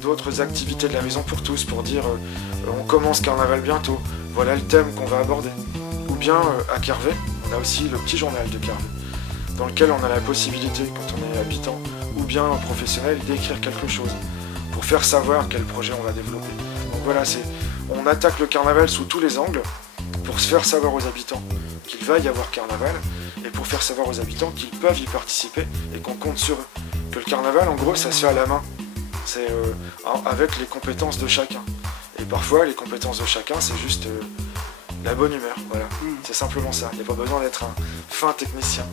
D'autres activités de la Maison pour tous pour dire on commence carnaval bientôt, voilà le thème qu'on va aborder. Ou bien à Carvet, on a aussi le petit journal de Carvet, dans lequel on a la possibilité, quand on est habitant ou bien professionnel, d'écrire quelque chose pour faire savoir quel projet on va développer. Donc voilà, on attaque le carnaval sous tous les angles pour se faire savoir aux habitants qu'il va y avoir carnaval et pour faire savoir aux habitants qu'ils peuvent y participer et qu'on compte sur eux. Que le carnaval, en gros, ça se fait à la main. C'est avec les compétences de chacun. Et parfois, les compétences de chacun, c'est juste la bonne humeur. Voilà. C'est simplement ça. Il n'y a pas besoin d'être un fin technicien.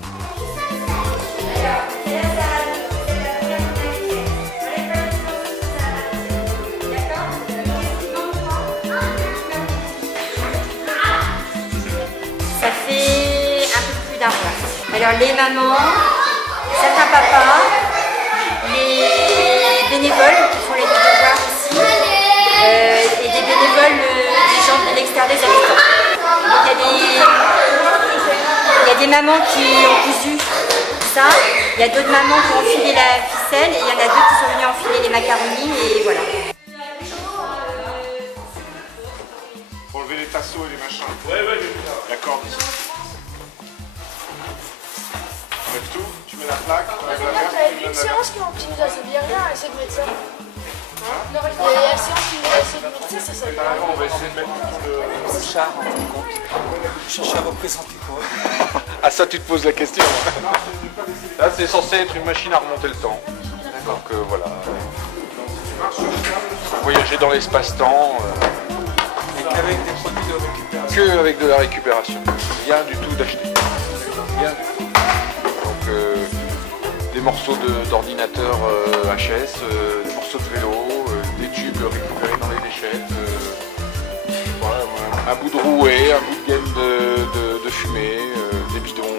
Ça fait un peu plus d'un mois. Alors les mamans, certains papas, les bénévoles qui font les devoirs aussi, et des bénévoles des gens de l'extérieur des habitants. Donc il y a des mamans qui ont cousu ça, il y a d'autres mamans qui ont enfilé la ficelle et il y en a deux qui sont venues enfiler les macaronis et voilà. Pour enlever les tasseaux et les machins. Ouais, la corde ici. Tu enlèves tout, tu mets la plaque, tu enlèves la verre, tu J'avais mets vu une la séance qui nous a servi à rien à essayer de mettre ça. Il y a la séance qui nous a essayé de mettre ça, ça servait à rien. on va essayer de mettre tout le char, en fin de compte. Je cherche à représenter quoi? Ah ça tu te poses la question. Là c'est censé être une machine à remonter le temps. Donc voilà. Voyager dans l'espace-temps. Et qu'avec des produits de récupération. Que avec de la récupération. Rien du tout d'acheter. Rien du tout. Donc des morceaux d'ordinateur HS, des morceaux de vélo, des tubes récupérés dans les déchettes. Voilà, un bout de rouet, un bout de gaine de fumée, des bidons,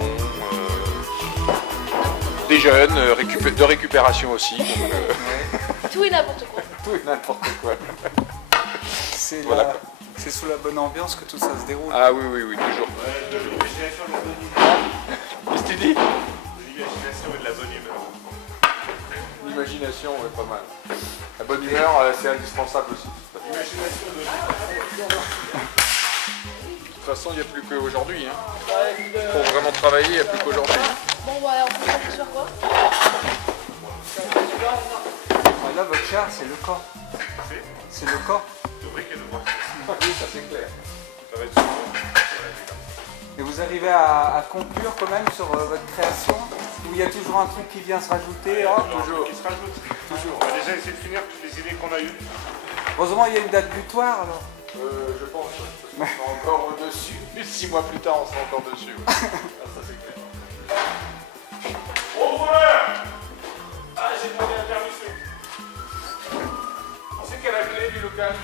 des jeunes, de récupération aussi. Donc, Tout et n'importe quoi. tout et n'importe quoi. C'est Voilà. sous la bonne ambiance que tout ça se déroule. Ah oui, toujours. Qu'est-ce que tu dis? L'imagination et de la bonne humeur. L'imagination, ouais, pas mal. La bonne humeur, c'est indispensable aussi. De toute façon, il n'y a plus qu'aujourd'hui. Hein. Pour vraiment travailler, il n'y a plus qu'aujourd'hui. Bon, bah, on peut faire quoi? Là, votre char, c'est le corps. C'est le corps. De briques et de bois. Oui, ça c'est clair. Ça va être souvent. Et vous arrivez à conclure quand même sur votre création? Où il y a toujours un truc qui vient se rajouter? Toujours. Qui se rajoute. Toujours. On va déjà essayer de finir toutes les idées qu'on a eues. Heureusement, il y a une date butoir alors. Je pense. On sera encore au-dessus. 6 mois plus tard, on sera encore dessus. Ouais. Ah, ça c'est clair. Au voleur! Ah, j'ai demandé la permission. C'est quelle la clé du local?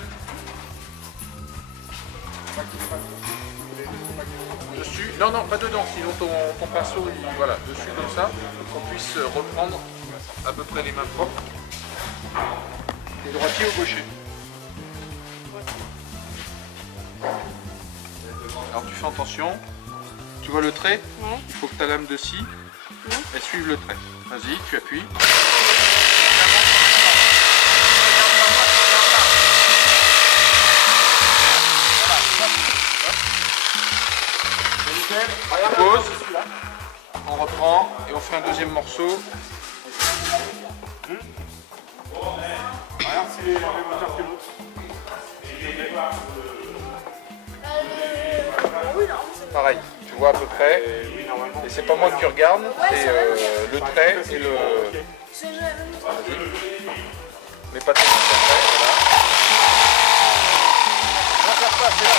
Dessus? Non, pas dedans, sinon ton pinceau, voilà, dessus comme ça, pour qu'on puisse reprendre à peu près les mains propres. Et droitier ou gaucher? Alors tu fais attention, tu vois le trait? Ouais. Il faut que ta lame de scie, elle suive le trait. Vas-y, tu appuies. On pose, on reprend et on fait un deuxième morceau. Regarde s'il est dans les moteurs que l'autre. Pareil, tu vois à peu près. Et c'est pas moi qui regarde, c'est le trait et le. Vas-y. Mais pas trop de trait, voilà. Non, ça passe, c'est là.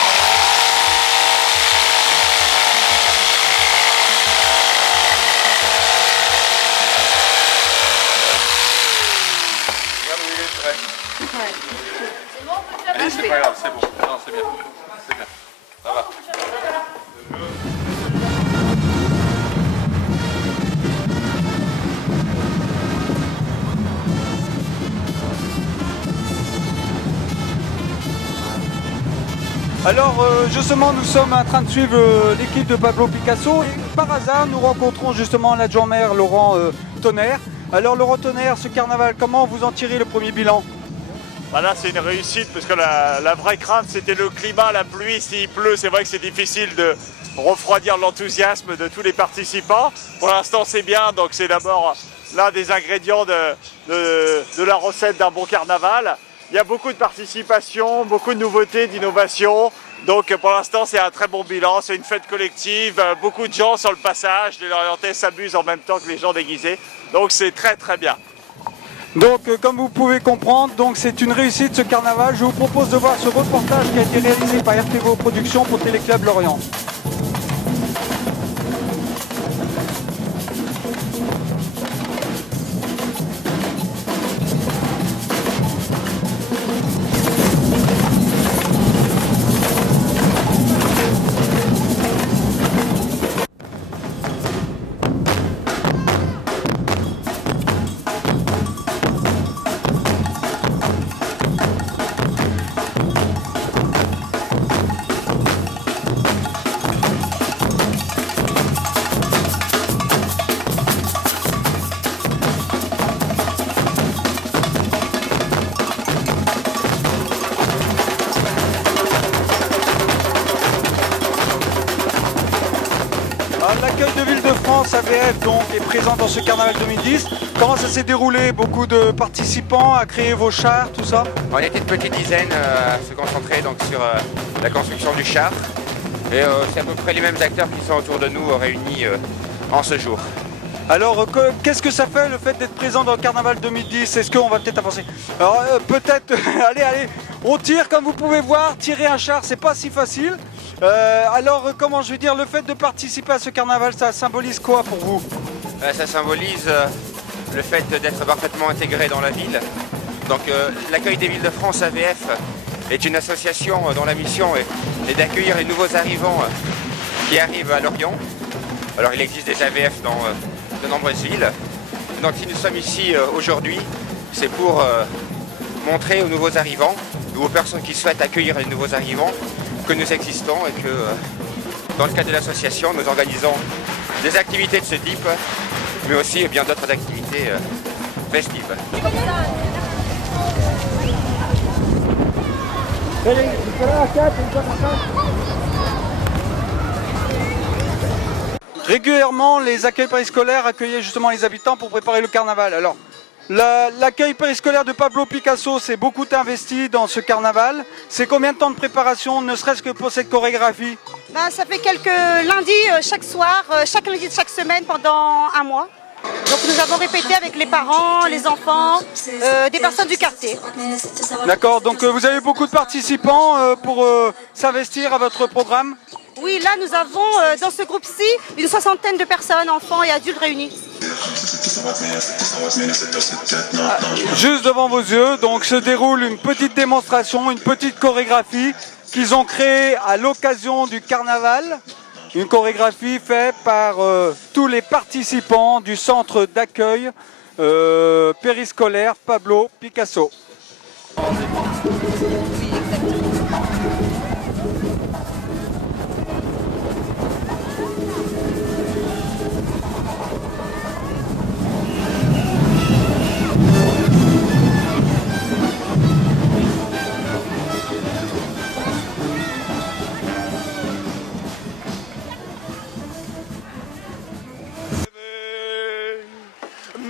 Allez, c'est pas grave, c'est bon. Non, c'est bien. C'est bien. Ça va. Alors justement nous sommes en train de suivre l'équipe de Pablo Picasso et par hasard nous rencontrons justement l'adjoint maire Laurent Tonnerre. Alors Laurent Tonnerre, ce carnaval, comment vous en tirez le premier bilan? Bah là c'est une réussite parce que la vraie crainte c'était le climat, la pluie, s'il pleut c'est vrai que c'est difficile de refroidir l'enthousiasme de tous les participants. Pour l'instant c'est bien, donc c'est d'abord l'un des ingrédients de la recette d'un bon carnaval. Il y a beaucoup de participation, beaucoup de nouveautés, d'innovations. Donc pour l'instant c'est un très bon bilan, c'est une fête collective, beaucoup de gens sur le passage, les Lorientais s'amusent en même temps que les gens déguisés. Donc c'est très très bien. Donc comme vous pouvez comprendre, donc c'est une réussite ce carnaval. Je vous propose de voir ce reportage qui a été réalisé par RTVO Productions pour Téléclub Lorient. L'accueil de Ville-de-France AVF donc est présent dans ce carnaval 2010. Comment ça s'est déroulé? Beaucoup de participants à créer vos chars, tout ça? On était une petite dizaine à se concentrer donc sur la construction du char. Et c'est à peu près les mêmes acteurs qui sont autour de nous réunis en ce jour. Alors qu'est-ce que ça fait le fait d'être présent dans le carnaval 2010? Est-ce qu'on va peut-être avancer? Alors peut-être, allez, on tire comme vous pouvez voir, tirer un char c'est pas si facile. Alors comment je veux dire, le fait de participer à ce carnaval, ça symbolise quoi pour vous? Ça symbolise le fait d'être parfaitement intégré dans la ville. Donc l'accueil des Villes-de-France AVF est une association dont la mission est d'accueillir les nouveaux arrivants qui arrivent à Lorient. Alors il existe des AVF dans de nombreuses villes. Donc si nous sommes ici aujourd'hui, c'est pour montrer aux nouveaux arrivants ou aux personnes qui souhaitent accueillir les nouveaux arrivants que nous existons et que dans le cadre de l'association, nous organisons des activités de ce type, mais aussi bien d'autres activités festives. Régulièrement, les accueils périscolaires accueillaient justement les habitants pour préparer le carnaval. Alors, l'accueil périscolaire de Pablo Picasso s'est beaucoup investi dans ce carnaval. C'est combien de temps de préparation, ne serait-ce que pour cette chorégraphie? Ça fait quelques lundis chaque soir, chaque lundi de chaque semaine pendant un mois. Donc nous avons répété avec les parents, les enfants, des personnes du quartier. D'accord, donc vous avez beaucoup de participants pour s'investir à votre programme? Oui, là nous avons dans ce groupe-ci une soixantaine de personnes, enfants et adultes réunis. Juste devant vos yeux, donc se déroule une petite démonstration, une petite chorégraphie qu'ils ont créée à l'occasion du carnaval. Une chorégraphie faite par tous les participants du centre d'accueil périscolaire Pablo Picasso.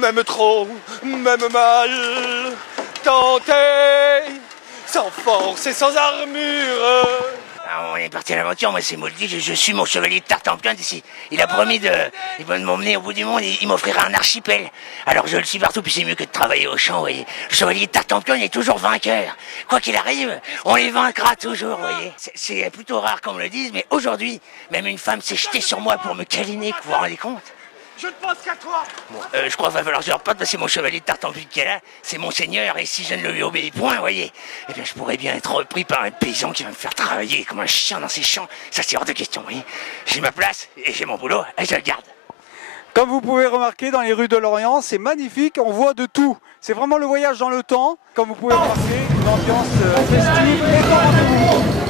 Même trop, même mal, tenter, sans force et sans armure. On est parti à l'aventure, moi c'est Moldy, je suis mon chevalier de Tartampion d'ici. Il a promis de m'emmener au bout du monde, il m'offrira un archipel. Alors je le suis partout, puis c'est mieux que de travailler au champ, vous voyez. Le chevalier de Tartampion, il est toujours vainqueur. Quoi qu'il arrive, on les vaincra toujours, vous voyez. C'est plutôt rare qu'on me le dise, mais aujourd'hui, même une femme s'est jetée sur moi pour me câliner, vous vous rendez compte? Je ne pense qu'à toi. Bon, je crois qu'il va falloir que je reparte parce que c'est mon chevalier de Tartampion qui est là, c'est mon seigneur, et si je ne lui obéis point, vous voyez, eh bien je pourrais bien être repris par un paysan qui va me faire travailler comme un chien dans ses champs. Ça c'est hors de question, vous voyez. J'ai ma place et j'ai mon boulot et je le garde. Comme vous pouvez remarquer dans les rues de Lorient, c'est magnifique, on voit de tout. C'est vraiment le voyage dans le temps. Comme vous pouvez remarquer, une ambiance festive et dans rendez-vous.